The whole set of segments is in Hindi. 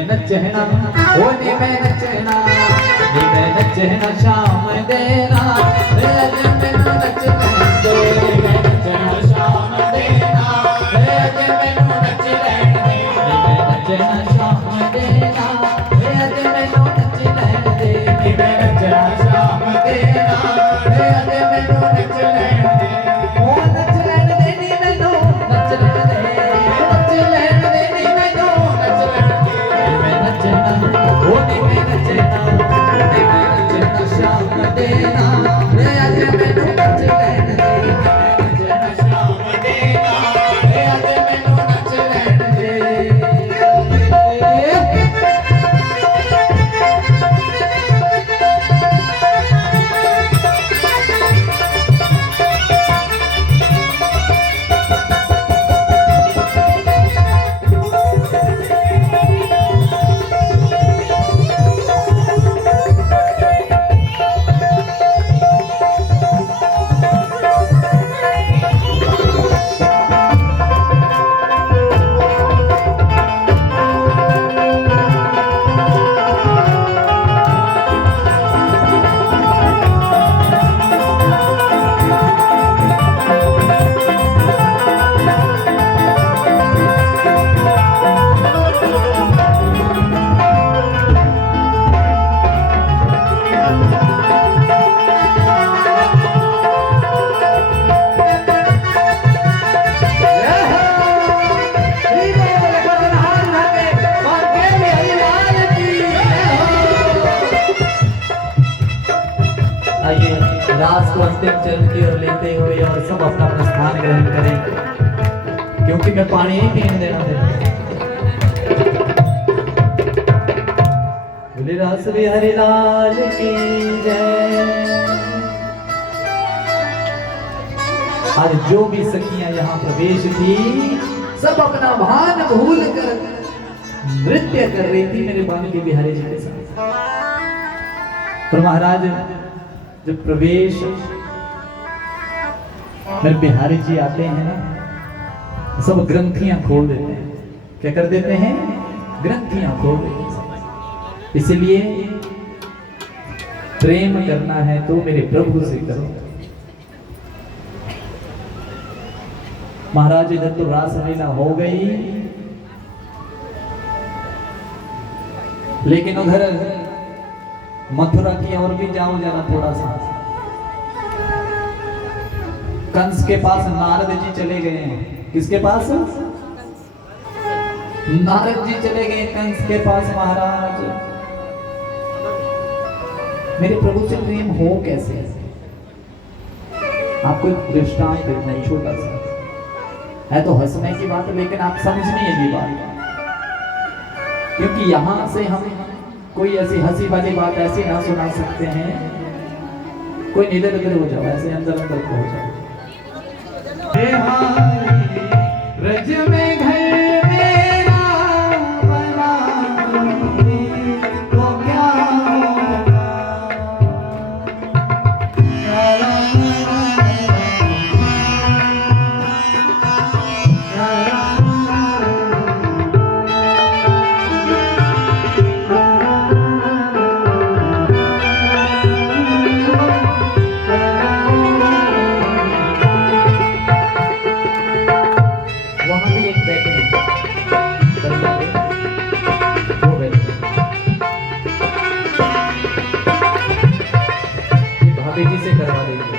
मैं नचना ओ नी मैं नचना नी मैं नचना शाम देना रे अज मैनू नच लैण दे मैं नचना शाम देना रे अज मैनू नच लैण दे नी मैं नचना शाम देना रे अज मैनू नच लैण दे नी मैं नचना शाम देना रे अज मैनू नच लैण दे ओ नच लैण दे नी मैनू नच लैण दे नच लैण दे नी मैनू नच लैण दे मैं नचना ओ नी मैं नचना नी मैं नचना शाम देना रे अज मैनू नच लैण दे मैं नचना शाम देना रे अज मैनू नच लैण दे आइए रास को अंतिम चरण की ओर लेते हुए और सब अपना अपना स्थान ग्रहण करें क्योंकि मैं पानी ही पीने देना बोले रास बिहारी लाल की जय। आज जो भी सखियां यहाँ प्रवेश थी सब अपना भान भूल कर नृत्य कर रही थी मेरे बांके बिहारी जी के साथ। और महाराज जब प्रवेश मेरे बिहारी जी आते हैं ना सब ग्रंथियां खोल देते हैं। क्या कर देते हैं? ग्रंथियां खोल देते हैं। इसलिए प्रेम करना है तो मेरे प्रभु से करो। महाराज इधर तो रासलीला हो गई लेकिन उधर मथुरा की ओर भी जाओ जरा थोड़ा सा। कंस के पास नारद जी चले गए हैं। किसके पास? नारद जी चले गए कंस के पास। महाराज मेरे प्रभु से प्रेम हो कैसे? आपको एक दृष्टांत देना है छोटा सा, है तो हंसने की बात लेकिन आप समझनी है ये बात, क्योंकि यहां से हम कोई ऐसी हंसी वाली बात ऐसी ना सुना सकते हैं। कोई इधर उधर हो जाओ, ऐसे अंदर अंदर हो जाओ। ब्रज में घर मेरा बना तो क्या होगा? जी से करवा देंगे।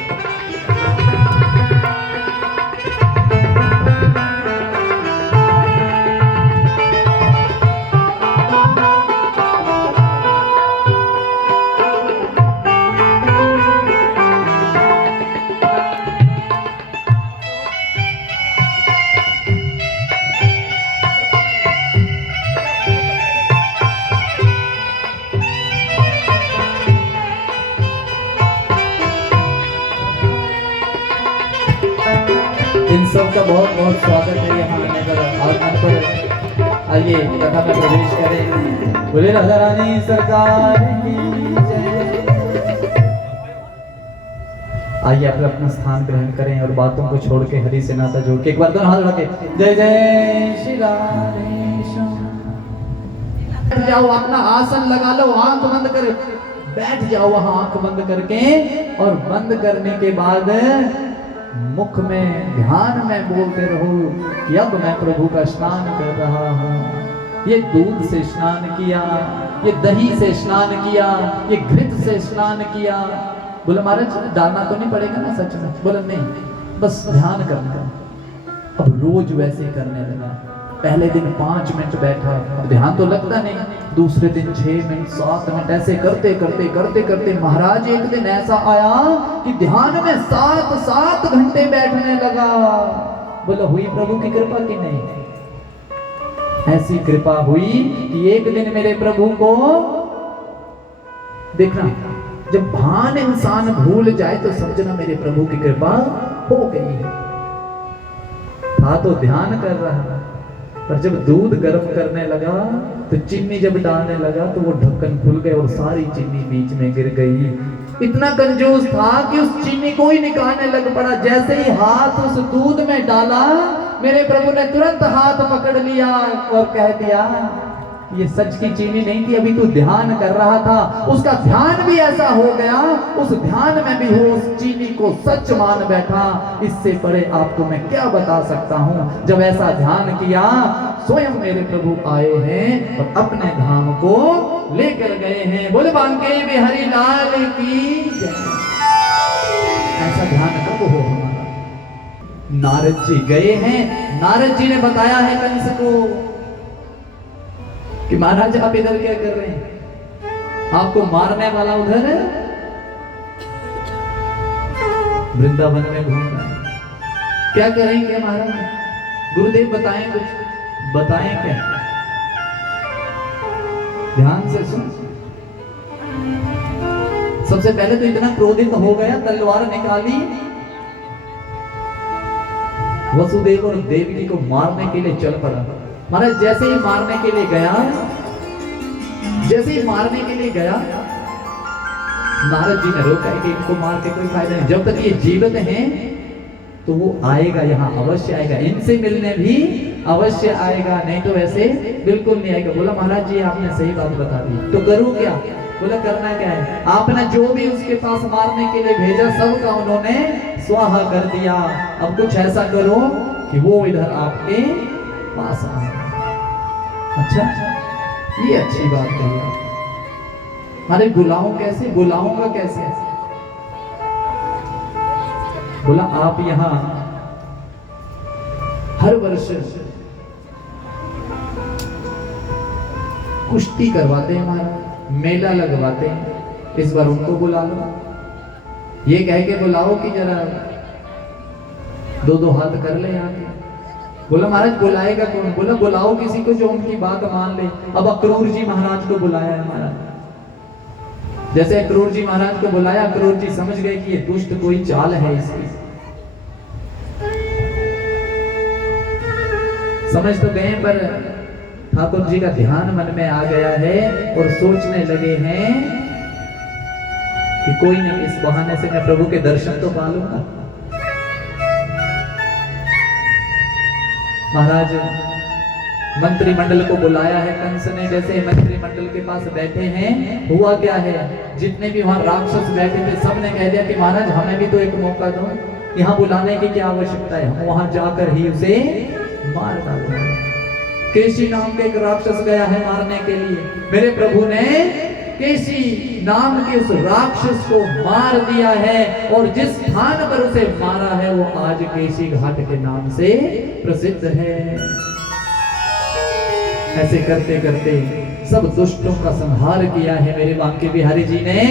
इन सब का बहुत बहुत स्वागत है यहाँ आने पर और मन पर। आइए कथा में प्रवेश करें। बोले राधा रानी सरकार की जय। आइए अपना अपना स्थान ग्रहण करें और बातों को छोड़ के हरि से नाता जोड़ के एक बार दोनों हाथ जोड़ के जय जय श्री राधेश्याम। बैठ जाओ, अपना आसन लगा लो, आंख बंद कर बैठ जाओ वहां आंख बंद करके, और बंद करने के बाद मुख में ध्यान में बोलते रहो कि अब मैं प्रभु का स्नान कर रहा हूं। ये दूध से स्नान किया, ये दही से स्नान किया, ये घृत से स्नान किया। बोले महाराज डालना तो नहीं पड़ेगा ना सच में? बोले नहीं, बस ध्यान करना। अब रोज वैसे करने लगा। पहले दिन 5 मिनट बैठा, अब ध्यान तो लगता नहीं। दूसरे दिन 6 मिनट, 7 मिनट, ऐसे करते करते करते करते महाराज एक दिन ऐसा आया कि ध्यान में 7 घंटे बैठने लगा। बोला हुई प्रभु की कृपा की नहीं? ऐसी कृपा हुई कि एक दिन मेरे प्रभु को देखना, जब भान इंसान भूल जाए तो समझना मेरे प्रभु की कृपा हो गई है। था तो ध्यान कर रहा, पर जब दूध गर्म करने लगा तो चीनी जब डालने लगा तो वो ढक्कन खुल गए और सारी चीनी बीच में गिर गई। इतना कंजूस था कि उस चीनी को ही निकालने लग पड़ा। जैसे ही हाथ उस दूध में डाला, मेरे प्रभु ने तुरंत हाथ पकड़ लिया और कह दिया ये सच की चीनी नहीं थी, अभी तू ध्यान कर रहा था। उसका ध्यान भी ऐसा हो गया, उस ध्यान में भी वो उस चीनी को सच मान बैठा। इससे परे आपको मैं क्या बता सकता हूं। जब ऐसा ध्यान किया, स्वयं मेरे प्रभु आए हैं और अपने धाम को लेकर गए हैं। बोले बांके बिहारी लाल की जय। ऐसा ध्यान कब हो हमारा? नारद जी गए हैं, नारद जी ने बताया है कंस को कि महाराज आप इधर क्या कर रहे हैं? आपको मारने वाला उधर है, वृंदावन में घूम रहा है। क्या करेंगे महाराज? गुरुदेव बताएं, कुछ बताएं क्या? ध्यान से सुन। सबसे पहले तो इतना क्रोधित हो गया, तलवार निकाली, वसुदेव और देवकी को मारने के लिए चल पड़ा। महाराज जैसे ही मारने के लिए गया, जैसे ही मारने के लिए गया, नारद जी ने रोका कि इनको मार के कोई फायदा नहीं, जब तक ये जीवित हैं तो वो आएगा, यहाँ अवश्य आएगा, इनसे मिलने भी अवश्य आएगा, नहीं तो वैसे बिल्कुल नहीं आएगा। बोला महाराज जी आपने सही बात बता दी, तो करूं क्या? बोला करना क्या है? आपने जो भी उसके पास मारने के लिए भेजा सबका उन्होंने स्वाहा कर दिया। अब कुछ ऐसा करो कि वो इधर आपके पास आए। अच्छा, ये अच्छी बात कही आप। अरे बुलाऊं कैसे? बुलाऊंगा कैसे? बोला आप यहां हर वर्ष कुश्ती करवाते हैं, महाराज मेला लगवाते हैं, इस बार उनको बुला लो। ये कह के बुलाओ कि जरा 2-2 हाथ कर ले आके। बोला महाराज बुलाएगा कौन? बोला बुलाओ किसी को जो उनकी बात मान ले। अब अक्रूर जी महाराज को बुलाया है महाराज। जैसे अक्रूर जी महाराज को बुलाया, अक्रूर जी समझ गए कि ये दुष्ट कोई चाल है इसकी। समझ तो गए, पर ठाकुर जी का ध्यान मन में आ गया है और सोचने लगे हैं कि कोई नहीं, इस बहाने से मैं प्रभु के दर्शन तो पा लूंगा। महाराज मंत्रिमंडल को बुलाया है कंस ने। जैसे मंत्रिमंडल के पास बैठे हैं, हुआ क्या है, जितने भी वहां राक्षस बैठे थे सबने कह दिया कि महाराज हमें भी तो एक मौका दो, यहाँ बुलाने की क्या आवश्यकता है, हम वहां जाकर ही उसे मार डालेंगे। केशी नाम के एक राक्षस गया है मारने के लिए, मेरे प्रभु ने केशी नाम के उस राक्षस को मार दिया है, और जिस स्थान पर उसे मारा है वो आज केशी घाट के नाम से प्रसिद्ध है। ऐसे करते करते सब दुष्टों का संहार किया है मेरे बांके बिहारी जी ने।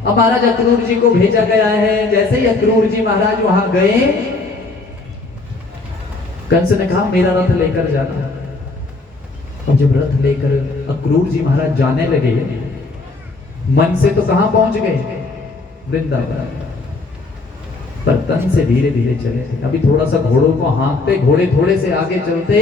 अब महाराज अक्रूर जी को भेजा गया है। जैसे ही अक्रूर जी महाराज वहां गए, कंस ने कहा मेरा रथ लेकर जाना। और जब रथ लेकर अक्रूर जी महाराज जाने लगे, मन से तो कहां पहुंच गए? वृंदावन। पर तन से धीरे धीरे चले। अभी थोड़ा सा घोड़ों को हाँकते, घोड़े थोड़े से आगे चलते,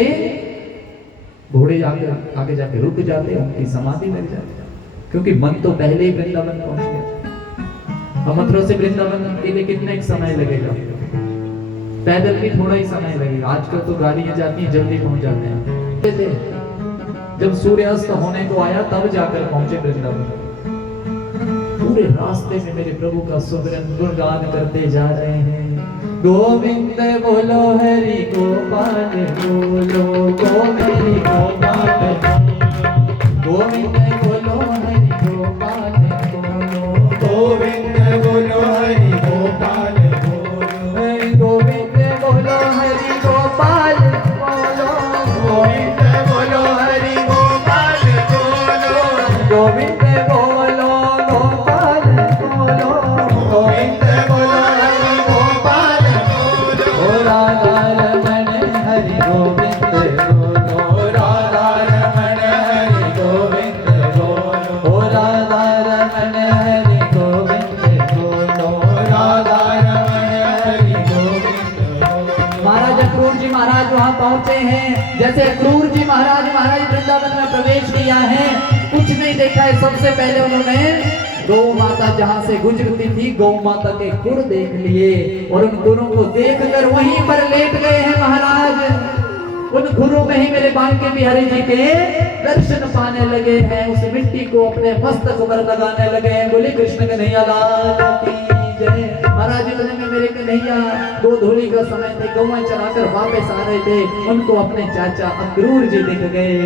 घोड़े आगे जाके रुक जाते, उनकी समाधि लग जाती, क्योंकि मन तो पहले ही वृंदावन पहुंच गया। मथुरा से वृंदावन के लिए कितने समय लगेगा? पैदल भी थोड़ा ही समय लगेगा। आजकल तो गाड़ियां जाती हैं, जल्दी पहुंच जाते हैं। जब सूर्यास्त होने को आया तब जाकर पहुंचे वृंदावन। पूरे रास्ते में मेरे प्रभु का सुमिरन गुणगान करते जा रहे हैं। गोविंद बोलो हरि गोपाल बोलो, गोविंद गोपाल गोविंद बोलो हरि गोपाल बोलो, गोविंद बोलो हरि गोपाल बोलो, गोविंद बोलो हरि गोपाल बोलो, गोविंद बोलो हरि गोपाल बोलो, गोविंद बोलो गोपाल बोलो, गोविंद बोलो हरि गोपाल बोलो, ओ राधा रमण हरि गोविंद बोलो, राधा रमण हरि गोविंद बोलो, ओ राधा रमण हरि गोविंद बोलो, राधा रमण हरि गोविंद बोलो। महाराज अक्रूर जी महाराज वहां पहुंचे हैं। जैसे अक्रूर जी महाराज वृंदावन में प्रवेश किया है, कुछ नहीं देखा है। सबसे पहले उन्होंने गौ माता जहां से गुजरती थी, गौ माता के खुर देख लिए और उन खुरों को देखकर वहीं पर लेट गए हैं महाराज। उन खुरों में ही मेरे बांके बिहारी जी के दर्शन पाने लगे हैं। उस मिट्टी को अपने मस्तक पर लगाने लगे हैं। बोले कृष्ण कन्हैया लाल की जय। महाराज इतने में मेरे कन्हैया गोधूली का समय थे, गौएं चराकर वापस आ रहे थे। उनको अपने चाचा अक्रूर जी दिख गए।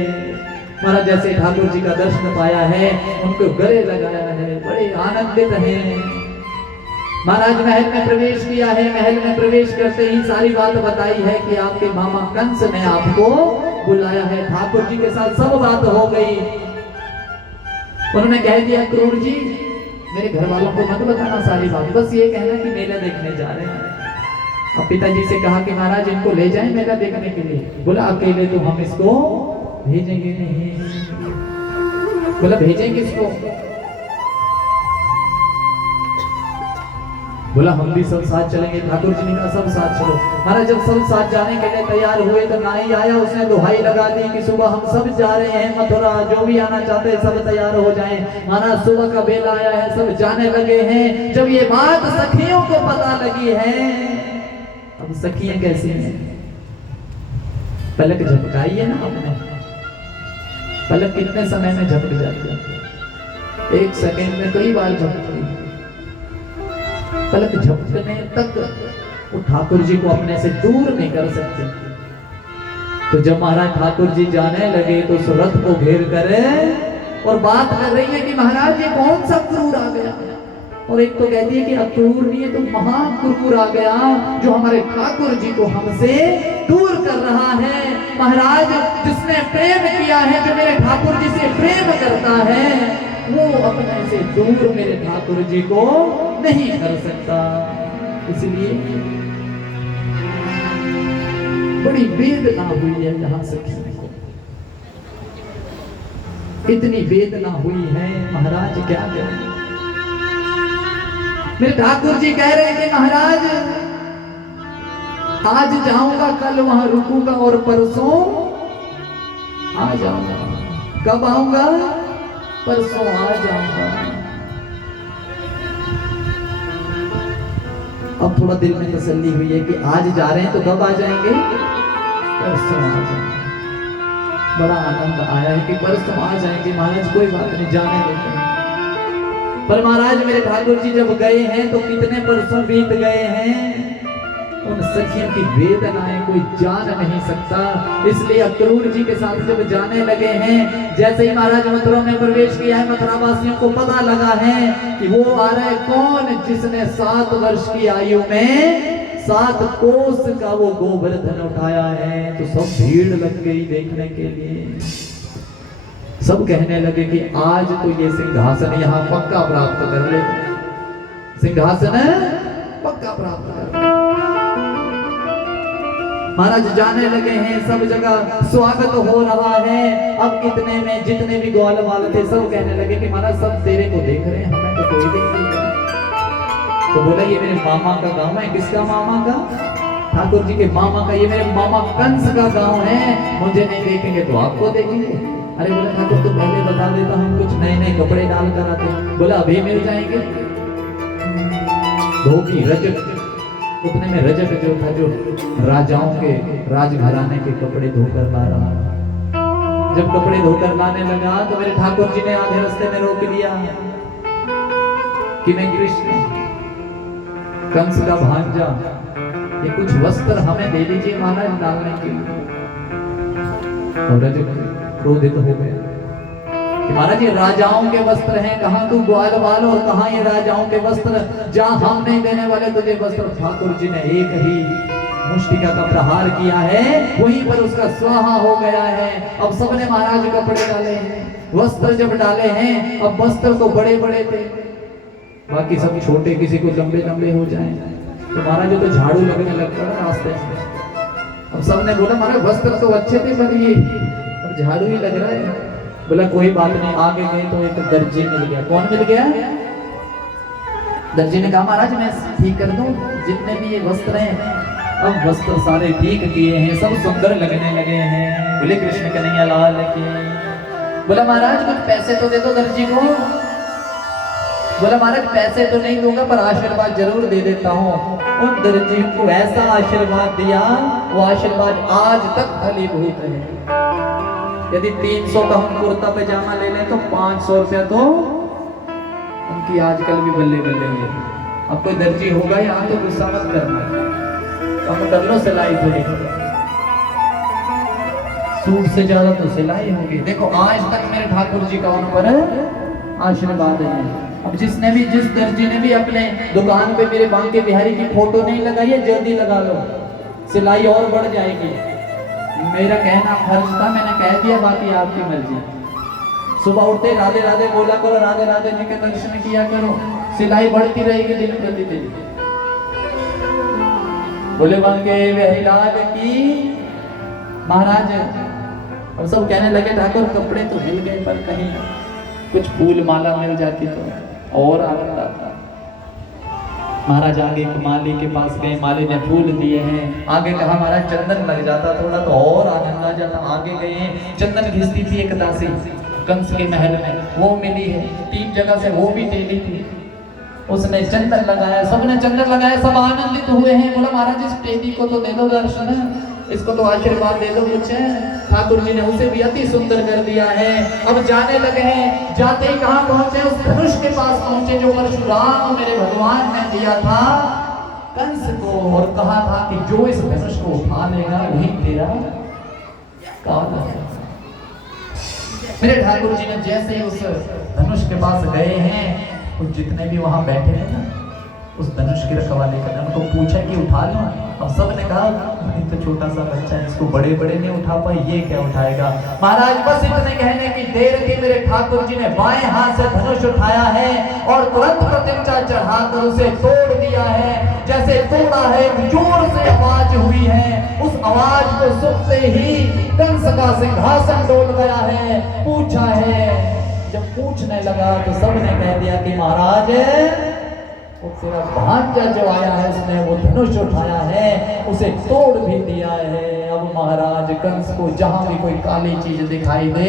महाराज जैसे ठाकुर जी का दर्शन पाया है, उनको गले लगाया है, बड़े आनंदित हैं। महाराज महल में प्रवेश किया है। महल में प्रवेश करते ही सारी बात बताई है कि आपके मामा कंस ने आपको बुलाया है। ठाकुर जी के साथ सब बात हो गई। उन्होंने कह दिया अक्रूर जी मेरे घर वालों को मत बताना सारी बात, बस ये कहना कि मेला देखने जा रहे हैं। अब पिताजी से कहा कि महाराज इनको ले जाएं मेला देखने के लिए। बोला अकेले तो हम इसको भेजेंगे नहीं। बोला भेजेंगे इसको। बोला हम भी सब साथ चलेंगे। ठाकुर जी ने कहा सब साथ चलो। महाराज जब सब साथ जाने के लिए तैयार हुए तो नाई आया, उसने दुहाई लगा दी कि सुबह हम सब जा रहे हैं मथुरा, जो भी आना चाहते हैं सब तैयार हो जाएं। महाराज सुबह का बेला आया है, सब जाने लगे हैं। जब ये बात सखियों को पता लगी है, अब सखियां कैसी हैं? पलक झपकाई है ना आपने, पलक कितने समय में झपक जाती है? 1 सेकंड में कई बार झपकती। पलक झपकने तक वो ठाकुर जी को अपने से दूर नहीं कर सकते। तो जब महाराज ठाकुर जी जाने लगे तो उस रथ को घेर कर और बात कर रही है कि महाराज ये कौन सा क्रूर आ गया। और एक तो कहती है कि अक्रूर नहीं है तो महाक्रूर आ गया जो हमारे ठाकुर जी को हमसे दूर कर रहा है। महाराज जिसने प्रेम किया है, जो मेरे ठाकुर जी से प्रेम करता है, वो अपने से दूर मेरे ठाकुर जी को नहीं कर सकता। इसलिए बड़ी वेदना हुई है यहाँ सखी को, इतनी वेदना हुई है महाराज क्या करें। मेरे ठाकुर जी कह रहे थे महाराज आज जाऊंगा, कल वहां रुकूंगा और परसों आ जाऊंगा। कब आऊंगा? परसों आ जाऊंगा। अब थोड़ा दिल में तसल्ली हुई है कि आज जा रहे हैं तो कब आ जाएंगे? परसों आ जाएंगे। बड़ा आनंद आया है कि परसों आ जाएंगे। महाराज कोई बात नहीं, जाने देते हैं। पर महाराज मेरे ठाकुर जी जब गए हैं तो कितने परसों बीत गए हैं। उन सखियों की वेदनाएं कोई जान नहीं सकता। इसलिए अक्रूर जी के साथ जब जाने लगे हैं, जैसे ही महाराज मथुरा में प्रवेश किया है, मथुरा वासियों को पता लगा है कि वो आ रहा है कौन, जिसने 7 वर्ष की आयु में 7 कोस का वो गोवर्धन उठाया है। तो सब भीड़ लग गई देखने के लिए। सब कहने लगे कि आज तो ये सिंहासन यहाँ पक्का प्राप्त कर ले, सिंहासन पक्का प्राप्त कर ले। महाराज जाने लगे हैं, सब जगह स्वागत हो रहा है। अब इतने में जितने भी ग्वाल वाले थे सब कहने लगे कि महाराज सब तेरे को देख रहे हैं, हमें तो कोई नहीं देख रहा। तो बोला ये मेरे मामा का गांव है। किसका मामा का? ठाकुर जी के मामा का। ये मेरे मामा कंस का गांव है, मुझे नहीं देखेंगे तो आपको देखेंगे। अरे बोला ठाकुर तो पहले बता देता, हम कुछ नए नए कपड़े डाल कर आते। बोला अभी मिल जाएंगे। धोबी रजक, उतने में रजक जो था, जो राजाओं के राजघराने के कपड़े धोकर ला रहा। जब कपड़े धोकर लाने लगा तो मेरे ठाकुर जी ने आधे रास्ते में रोक लिया कि मैं कृष्ण कंस का भांजा, ये कुछ वस्त्र हमें दे दीजिए महाराज डालने के लिए। और क्रोधित हो गया कि महाराज ये राजाओं के वस्त्र हैं, कहां तू ग्वाल वाल और कहां ये राजाओं के वस्त्र, जहां हम नहीं देने वाले तुझे वस्त्र। ठाकुर जी ने एक ही मुष्टिका का प्रहार किया है, वहीं पर उसका स्वाहा हो गया है। अब सबने महाराज कपड़े डाले हैं, वस्त्र जब डाले हैं, अब वस्त्र तो बड़े बड़े थे, बाकी सब छोटे, किसी को लंबे लंबे हो जाए। तो महाराज तो झाड़ू लगने लगता है रास्ते में। अब सबने बोला महाराज वस्त्र तो अच्छे थे पर ये अब झाड़ू ही लग रहा है। बोला कोई बात नहीं। आगे गए तो एक दर्जी मिल गया। कौन मिल गया? दर्जी ने कहा महाराज मैं ठीक कर दूं जितने भी ये वस्त्र हैं। अब वस्त्र सारे ठीक किए हैं, सब सुंदर लगने लगे हैं। बोले कृष्ण कन्हैया लाल की। बोला महाराज कुछ पैसे तो दे दो दर्जी को। बोला महाराज पैसे तो नहीं दूंगा पर आशीर्वाद जरूर दे देता हूँ। उन दर्जी को ऐसा आशीर्वाद दिया, वो आशीर्वाद आज तक फलीभूत है। यदि 300 का हम कुर्ता पैजामा ले लें तो 500 रुपया तो उनकी आजकल भी बल्ले बल्ले है। अब कोई दर्जी होगा यहाँ तो गुस्सा मत करना, कम कर लो सिलाई थोड़ी। सूट से ज्यादा तो सिलाई होगी। देखो आज तक मेरे ठाकुर जी का उन पर आशीर्वाद है। अब जिसने भी, जिस दर्जी ने भी अपने दुकान पे मेरे बांके बिहारी की फोटो नहीं लगाई है, जल्दी लगा लो, सिलाई और बढ़ जाएगी। मेरा कहना फर्ज था, मैंने कह दिया, बाकी आपकी मर्जी। सुबह उठते राधे राधे बोला करो, राधे राधे जी के दर्शन किया करो, सिलाई बढ़ती रहेगी दिन प्रतिदिन। बोले बांके बिहारी लाल की महाराज। और सब कहने लगे ठाकुर कपड़े तो मिल गए पर कहीं कुछ फूल माला मिल जाती तो और आनंद आता। महाराज आगे माली के पास गए, माली ने फूल दिए हैं। आगे कहा महाराज चंदन लग जाता थोड़ा तो और आनंद आ जाता। आगे गए, चंदन घिसती थी एक दासी कंस के महल में, वो मिली है 3 जगह से, वो भी डेली थी। उसने चंदन लगाया, सबने चंदन लगाया, सब आनंदित हुए हैं। बोला महाराज इस टेडी को तो दे दो दर्शन, इसको तो आशीर्वाद दे दो मुझे। ठाकुर जी ने उसे भी अति सुंदर कर दिया है। अब जाने लगे हैं, जाते ही कहां पहुंचे? उस धनुष के पास पहुंचे जो परशुराम मेरे भगवान ने दिया था कंस को, और कहा था कि जो इस धनुष को उठा लेगा वही तेरा काल है। मेरे ठाकुर जी ने जैसे ही उस धनुष के पास गए हैं, कुछ जितने भी वहां बैठे थे ना, उस धनुष की रखवाली करने उनको पूछा कि उठा लो। अब सबने कहा नहीं तो छोटा सा बच्चा है, इसको बड़े बड़े नहीं उठा पाए, ये क्या उठाएगा। महाराज बस इतने कहने की देर थी, मेरे ठाकुर जी ने बाएं हाथ से धनुष उठाया है और तुरंत प्रतिष्ठा चढ़ाकर उसे तोड़ दिया है। जैसे तोड़ा है, जोर से आवाज हुई है। उस आवाज को सुनते ही कंस का सिंहासन डोल गया है। पूछा है, जब पूछने लगा तो सबने कह दिया कि महाराज वो तेरा भांजा जो आया है, उसने वो धनुष उठाया है, उसे तोड़ भी दिया है। अब महाराज कंस को जहां भी कोई काली चीज दिखाई दे,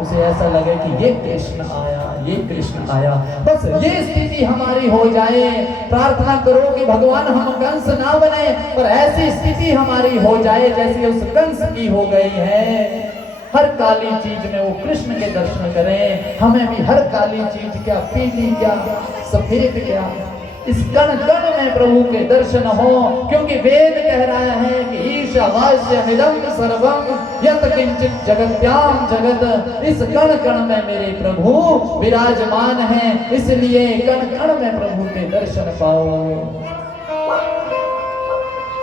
उसे ऐसा लगे कि ये कृष्ण आया, ये कृष्ण आया। बस ये स्थिति हमारी हो जाए। प्रार्थना करो कि भगवान हम कंस ना बने, पर ऐसी स्थिति हमारी हो जाए जैसी उस कंस की हो गई है। हर काली चीज में वो कृष्ण के दर्शन करें। हमें भी हर काली चीज, क्या पीली क्या सफेद क्या, इस कण कण में प्रभु के दर्शन हो। क्योंकि वेद कह रहा है कि ईशावास्यमिदं सर्वं यत् किंचित जगत्याम जगत, इस कण कण में मेरे प्रभु विराजमान हैं। इसलिए कण कण में प्रभु के दर्शन पाओ।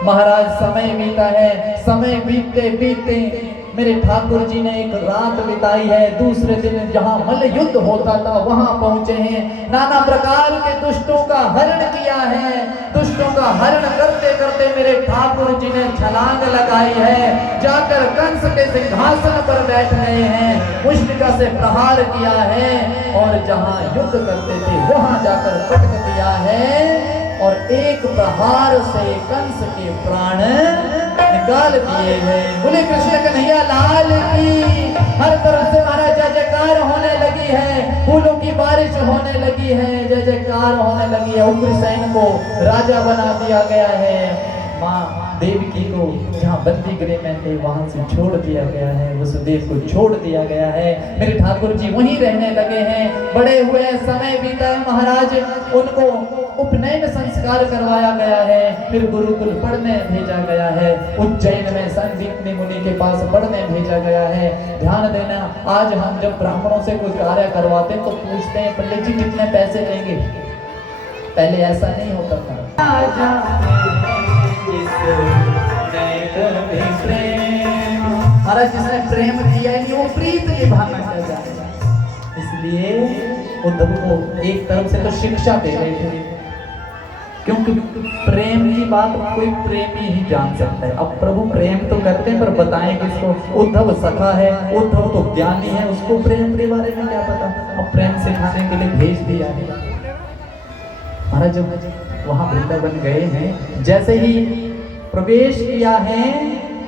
महाराज समय बीता है, समय बीतते बीतते मेरे ठाकुर जी ने एक रात बिताई है। दूसरे दिन जहां मल्ल युद्ध होता था वहां पहुंचे हैं। नाना प्रकार के दुष्टों का हरण किया है। दुष्टों का हरण करते करते मेरे ठाकुर जी ने छलांग लगाई है, जाकर कंस के सिंहासन पर बैठ गए हैं। मुष्टिका से प्रहार किया है और जहां युद्ध करते थे वहां जाकर पटक दिया है और एक प्रहार से कंस के प्राण निकाल दिए हैं। बोले कृष्ण कन्हैया लाल की। हर तरफ से महाराज जय जयकार होने लगी है, फूलों की बारिश होने लगी है, जय जयकार होने लगी है। उग्रसेन को राजा बना दिया गया है। माँ देवकी को जहाँ बंदी गृह में थे वहां से छोड़ दिया गया है, वसुदेव को छोड़ दिया गया है। मेरे ठाकुर जी वहीं रहने लगे हैं। बड़े हुए समय बीता है महाराज, उनको उपनयन संस्कार करवाया गया है, फिर गुरुकुल पढ़ने भेजा गया है, उज्जैन में संदीपनी मुनि के पास पढ़ने भेजा गया है। ध्यान देना, आज हम जब ब्राह्मणों से कोई कार्य करवाते हैं तो पूछते हैं पंडित जी कितने पैसे लेंगे, पहले ऐसा नहीं होता था। महाराज जिसने प्रेम दिया है वो प्रीत निभाना चाहता है, इसलिए उद्धव को एक तरफ से तो शिक्षा दे रहे थे, क्योंकि प्रेम की बात कोई प्रेमी ही जान सकता है। अब प्रभु प्रेम तो करते हैं पर बताएं किसको? उद्धव सखा है, उद्धव तो ज्ञानी है, उसको प्रेम के बारे में क्या पता। अब प्रेम सिखाने के लिए भेज दिया है। महाराज जब वहां वृंदावन गए हैं, जैसे ही प्रवेश किया है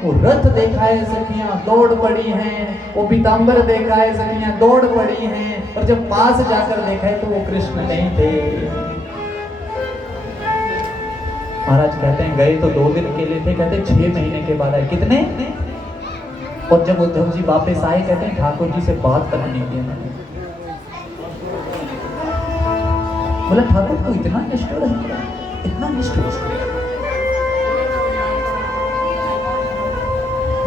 वो रथ देखा है, सखियां दौड़ पड़ी हैं, वो पीताम्बर देखा है, सखियां दौड़ पड़ी हैं, और जब पास जाकर देखा है तो वो कृष्ण नहीं थे। महाराज कहते हैं गए तो 2 दिन के लिए थे, कहते 6 महीने के बाद आए। कितने? और जब उद्धव जी वापस आए कहते हैं ठाकुर जी से बात करनी थी। बोला ठाकुर को इतना निष्ठुर है, इतना निष्ठुर,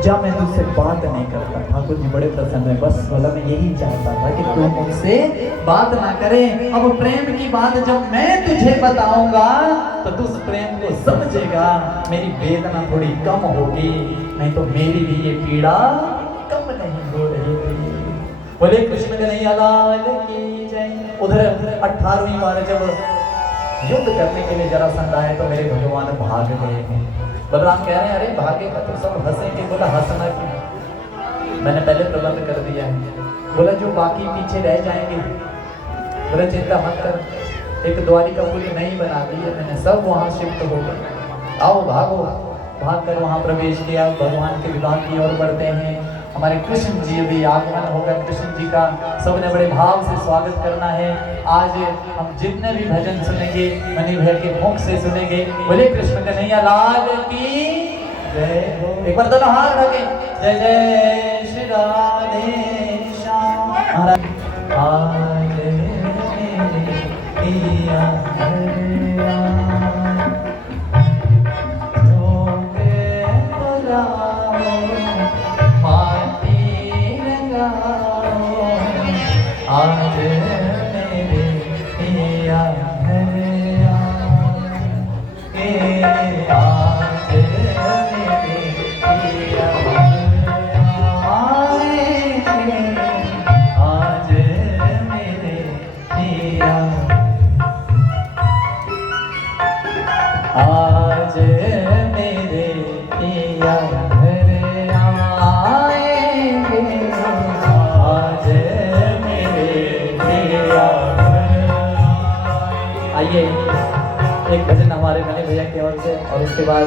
जब मैं तुझसे बात नहीं करता। ठाकुर जी बड़े प्रसन्न है, बस बोला मैं यही चाहता था कि तू मुझसे बात ना करे। अब प्रेम की बात जब मैं तुझे बताऊंगा तो तू उस प्रेम को समझेगा, मेरी वेदना थोड़ी कम होगी, नहीं तो मेरी भी ये पीड़ा कम नहीं हो रही। बोले कृष्ण कन्हैया लाल की जय। उधर 18वीं बार जब युद्ध करने के लिए जरासंध आए तो मेरे भगवान भाग गए हैं। बलराम कह रहे हैं अरे भागे का तो सब हंसेंगे। बोला हंसना क्यों, मैंने पहले प्रबंध कर दिया है। बोला जो बाकी पीछे रह जाएंगे, बोला चिंता मत कर, एक द्वारिकापुरी नहीं बना दी है मैंने, सब वहाँ शिफ्ट हो गए, आओ भागो। भाग कर वहाँ प्रवेश किया, भगवान के विवाह की ओर बढ़ते हैं। हमारे कृष्ण जी भी आगमन होगा, कृष्ण जी का सबने बड़े भाव से स्वागत करना है। आज हम जितने भी भजन सुनेंगे मनी भैया के मुख से सुनेंगे। बोले कृष्ण कन्हैया लाल की जय हो। एक बार दोनों हाथ रखे, जय जय श्री राधे श्याम। महाराज आज मेरे पिया हरिया के, आज मेरे पिया आज मेरे पिया, आज मेरे पिया आइए एक भजन हमारे मनी भैया की ओर से, और उसके बाद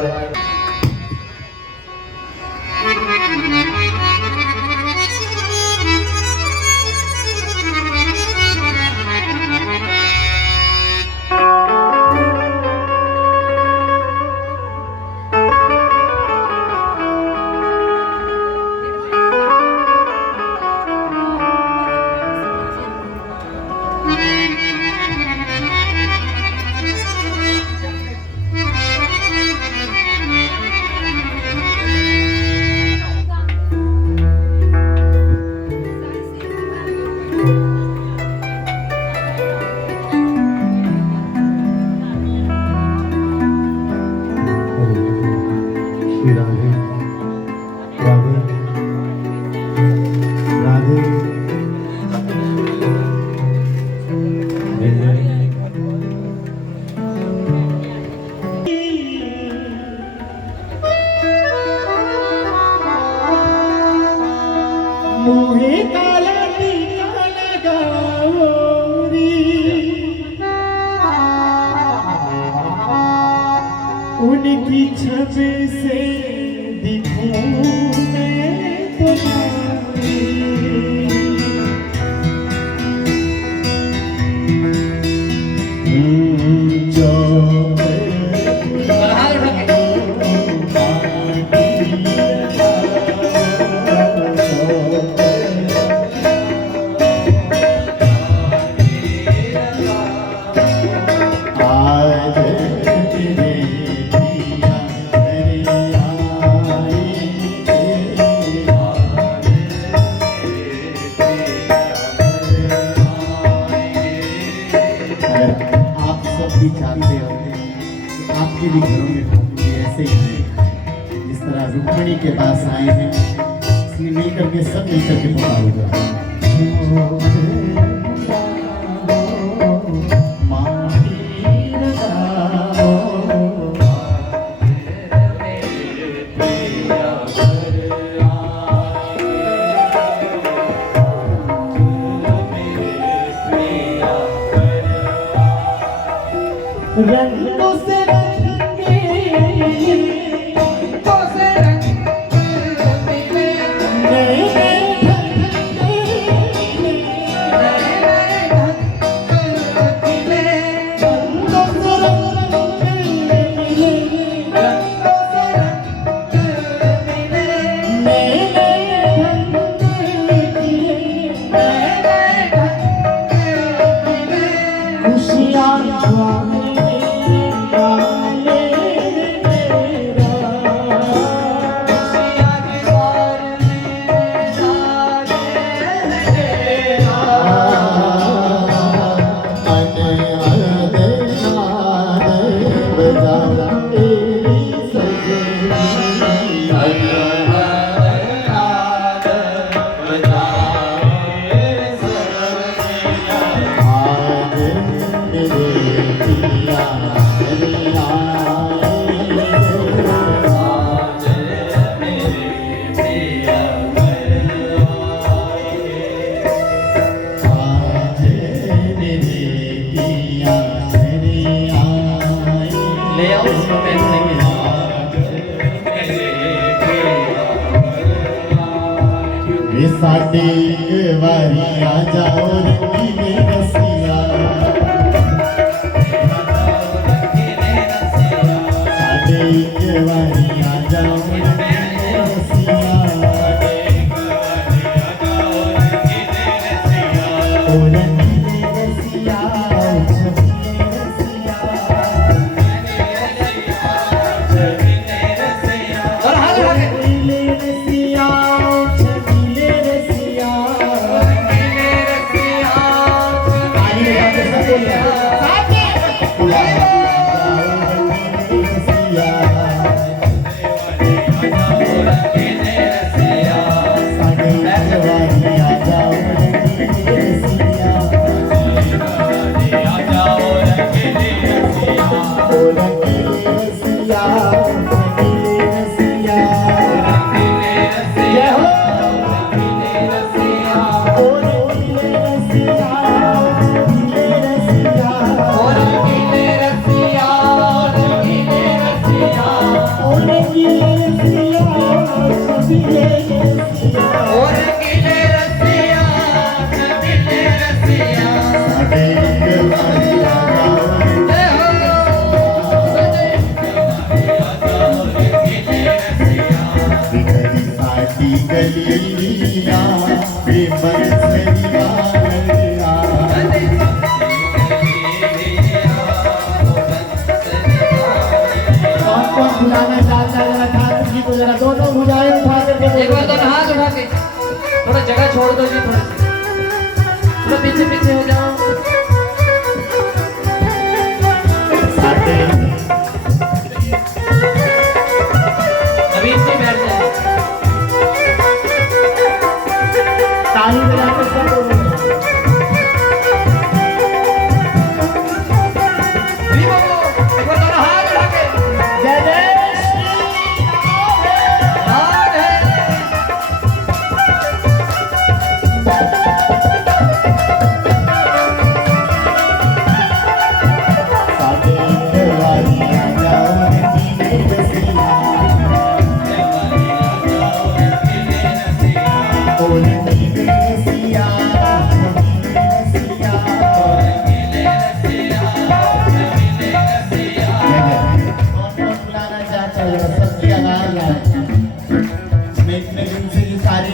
उनकी छवि से दिखूं मैं तुम्हारी, जो आपके भी घरों में ठाकुर जी ऐसे ही हैं जिस तरह रुक्मिणी के पास आए हैं, इसलिए मिलकर के सब मिलकर के पुकारोगे। रंगों से रंगे रंगों से रंग मिले, नए नए नए नए ढंग मिले, रंगों से रंग मिले, रंगों से रंग मिले, नए नए ढंग मिले, नए नए ढंग मिले, खुशियाँ खुशियाँ की बार में डाले तेरा। ले आओ इसको पहनने के लिए। साडे वारी आ जाओ रंगीले रसिया, साडे वारी आ जाओ रंगीले रसिया, ओ रंगीले रसिया, छबीले रसिया, और हाथ उठा के रंगीले रसिया, छबीले रसिया, रंगीले रसिया, आगे जाके सब बोल रहे हैं। दोनों भुजाएं उठा करके एक बार दोनों हाथ उठा के थोड़ा जगह छोड़ दो जी, थोड़ा पीछे पीछे हो जाओ। अभी इसी बैठ जाए। ताली बजाकर सब बोलो। एक बार दोनों हाथ उठा के जय जय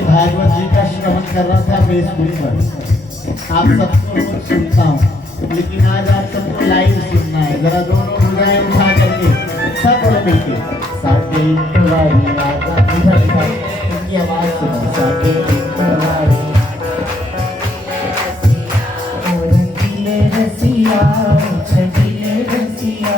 भागवत जी का श्रवण कर रहा था फेसबुक पर, आप सबको सुनता हूँ, लेकिन आज आप सबको लाइव सुनना है। जरा दोनों भुजाएं उठा करके सब लोग मिलके साथे इधर उनकी आवाज सुनो। साथे रसिया, छबीले रसिया,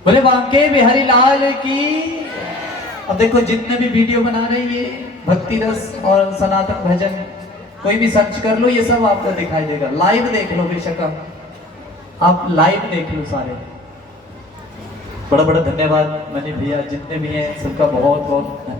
बोले बांके बिहारी लाल की। अब देखो जितने भी वीडियो बना रहे हैं ये भक्ति रस और सनातन भजन, कोई भी सर्च कर लो ये सब आपको दिखाई देगा। लाइव देख लो, बेशक आप लाइव देख लो सारे। बड़ा बड़ा धन्यवाद मनी भैया, जितने भी हैं सबका बहुत बहुत धन्यवाद।